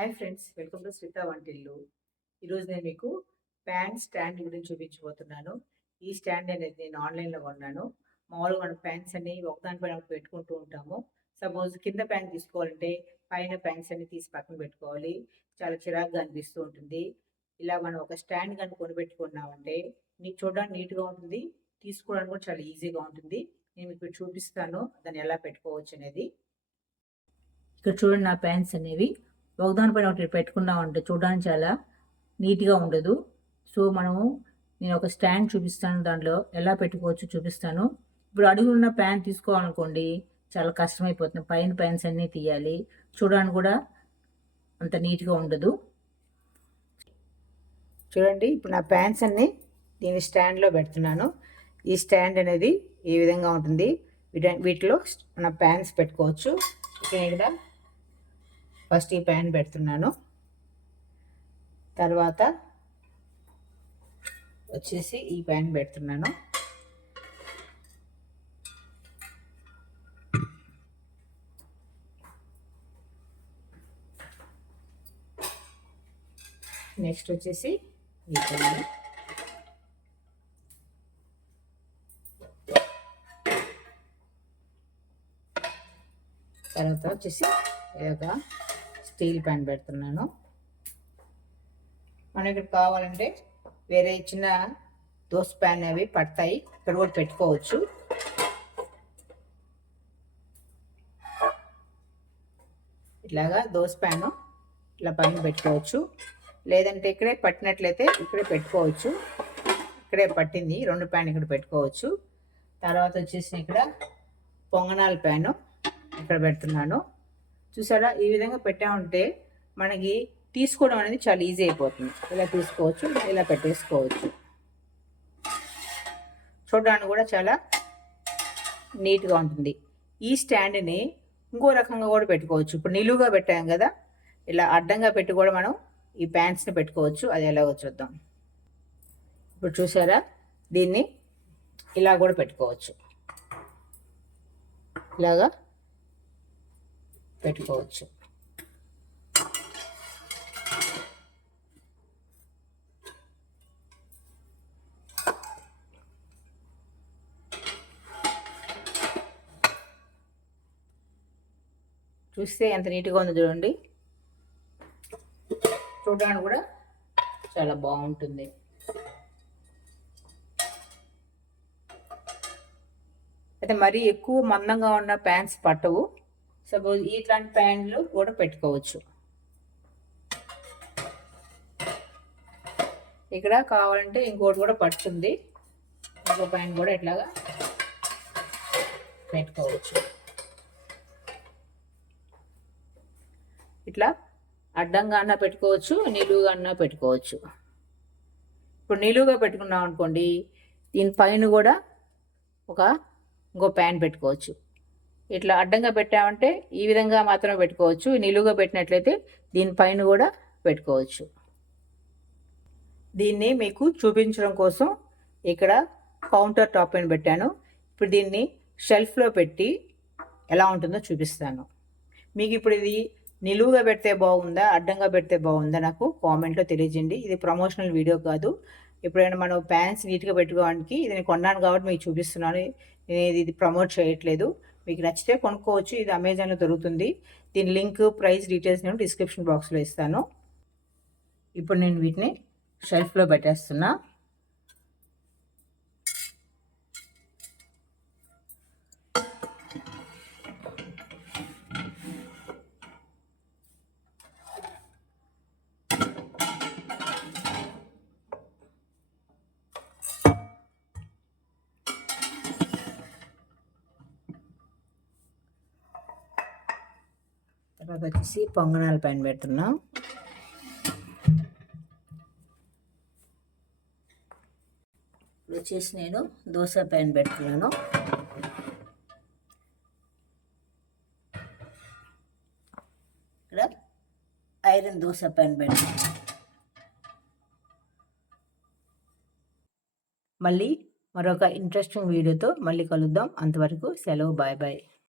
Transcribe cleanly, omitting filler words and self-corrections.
Hi friends, welcome to Sritha Vantillu. ఈరోజు నేను మీకు ప్యాన్ స్టాండ్ గురించి చూపించబోతున్నాను. ఈ స్టాండ్ అనేది నేను ఆన్లైన్లో కొన్నాను. మామూలుగా మనం ప్యాంట్స్ అన్ని ఒకదానిపైన ఒకటి పెట్టుకుంటూ ఉంటాము. సపోజ్ కింద ప్యాంట్ తీసుకోవాలంటే పైన ప్యాంట్స్ అన్ని తీసి పక్కన పెట్టుకోవాలి. చాలా చిరాకుగా అనిపిస్తూ ఉంటుంది. ఇలా మనం ఒక స్టాండ్ కనుక కొనిపెట్టుకున్నామంటే నీకు చూడడానికి నీట్గా ఉంటుంది, తీసుకోవడానికి కూడా చాలా ఈజీగా ఉంటుంది. నేను మీకు చూపిస్తాను దాన్ని ఎలా పెట్టుకోవచ్చు అనేది. ఇక్కడ చూడండి, నా ప్యాంట్స్ అనేవి ఒకదానిపైన ఒకటి పెట్టుకున్నామంటే చూడడానికి చాలా నీట్గా ఉండదు. సో నేను ఒక స్టాండ్ చూపిస్తాను, దాంట్లో ఎలా పెట్టుకోవచ్చు చూపిస్తాను. ఇప్పుడు అడుగున్న ప్యాన్ తీసుకోవాలనుకోండి, చాలా కష్టమైపోతుంది. పైన ప్యాన్స్ అన్నీ తీయాలి, చూడడానికి కూడా అంత నీట్గా ఉండదు. చూడండి, ఇప్పుడు నా ప్యాన్స్ అన్నీ దీని స్టాండ్లో పెడుతున్నాను. ఈ స్టాండ్ అనేది ఈ విధంగా ఉంటుంది. వీటిలో మన ప్యాన్స్ పెట్టుకోవచ్చు. ఇక్కడ ఫస్ట్ ఈ ప్యాన్ పెడుతున్నాను. తర్వాత వచ్చేసి ఈ ప్యాన్ పెడుతున్నాను. నెక్స్ట్ వచ్చేసి ఈ ప్యాన్. తర్వాత వచ్చేసి ఒక స్టీల్ ప్యాన్ పెడుతున్నాను. మనం ఇక్కడ కావాలంటే వేరే చిన్న దోశ ప్యాన్ అవి పడతాయి, ఇక్కడ కూడా పెట్టుకోవచ్చు. ఇట్లాగా దోశ ప్యాను ఇలా పైన పెట్టుకోవచ్చు. లేదంటే ఇక్కడే పట్టినట్లయితే ఇక్కడే పెట్టుకోవచ్చు. ఇక్కడే పట్టింది, రెండు ప్యాన్ ఇక్కడ పెట్టుకోవచ్చు. తర్వాత వచ్చేసి ఇక్కడ పొంగనాల ప్యాను ఇక్కడ పెడుతున్నాను. చూసారా, ఈ విధంగా పెట్టామంటే మనకి తీసుకోవడం అనేది చాలా ఈజీ అయిపోతుంది. ఇలా తీసుకోవచ్చు, ఇలా పెట్టేసుకోవచ్చు. చూడడానికి కూడా చాలా నీట్గా ఉంటుంది. ఈ స్టాండ్ని ఇంకో రకంగా కూడా పెట్టుకోవచ్చు. ఇప్పుడు నిలువుగా పెట్టాం కదా, ఇలా అడ్డంగా పెట్టి కూడా మనం ఈ ప్యాంట్స్ని పెట్టుకోవచ్చు. అది ఎలాగో చూద్దాం. ఇప్పుడు చూసారా, దీన్ని ఇలా కూడా పెట్టుకోవచ్చు. ఇలాగా పెట్టుకోవచ్చు. చూస్తే ఎంత నీట్గా ఉందో చూడండి. చూడడానికి కూడా చాలా బాగుంటుంది. అయితే మరీ ఎక్కువ మందంగా ఉన్న ప్యాంట్స్ పట్టవు. సపోజ్ ఇట్లాంటి ప్యాంట్లు కూడా పెట్టుకోవచ్చు. ఇక్కడ కావాలంటే ఇంకోటి కూడా పడుతుంది, ఇంకో ప్యాంట్ కూడా ఇట్లాగా పెట్టుకోవచ్చు. ఇట్లా అడ్డంగా అన్నా పెట్టుకోవచ్చు, నిలువుగా అన్నా పెట్టుకోవచ్చు. ఇప్పుడు నిలువుగా పెట్టుకున్నాం అనుకోండి, దీనిపైన కూడా ఇంకో ప్యాంట్ పెట్టుకోవచ్చు. ఇట్లా అడ్డంగా పెట్టామంటే ఈ విధంగా మాత్రమే పెట్టుకోవచ్చు. నిలువుగా పెట్టినట్లయితే దీనిపైన కూడా పెట్టుకోవచ్చు. దీన్ని మీకు చూపించడం కోసం ఇక్కడ కౌంటర్ టాప్ పైన పెట్టాను. ఇప్పుడు దీన్ని షెల్ఫ్లో పెట్టి ఎలా ఉంటుందో చూపిస్తాను. మీకు ఇప్పుడు ఇది నిలువుగా పెడితే బాగుందా, అడ్డంగా పెడితే బాగుందా నాకు కామెంట్లో తెలియజేయండి. ఇది ప్రమోషనల్ వీడియో కాదు. ఎప్పుడైనా మనం ప్యాంట్స్ నీట్గా పెట్టుకోవడానికి ఇది నేను కొన్నాను కాబట్టి మీకు చూపిస్తున్నాను. నేను ఇది ప్రమోట్ చేయట్లేదు. మీకు నచ్చితే కొనుక్కోవచ్చు. ఇది అమెజాన్లో దొరుకుతుంది. దీని లింక్, ప్రైస్ డీటెయిల్స్ నేను డిస్క్రిప్షన్ బాక్స్లో ఇస్తాను. ఇప్పుడు నేను వీటిని షెల్ఫ్లో పెట్టేస్తున్నా. తర్వాత వచ్చేసి పొంగనాల పైన పెడుతున్నాం. ఇప్పుడు వచ్చేసి నేను దోశ పైన పెడుతున్నాను. ఇక్కడ ఐరన్ దోశ పైన పెడుతున్నాను. మళ్ళీ మరొక ఇంట్రెస్టింగ్ వీడియోతో మళ్ళీ కలుద్దాం. అంతవరకు సెలవు, బాయ్ బాయ్.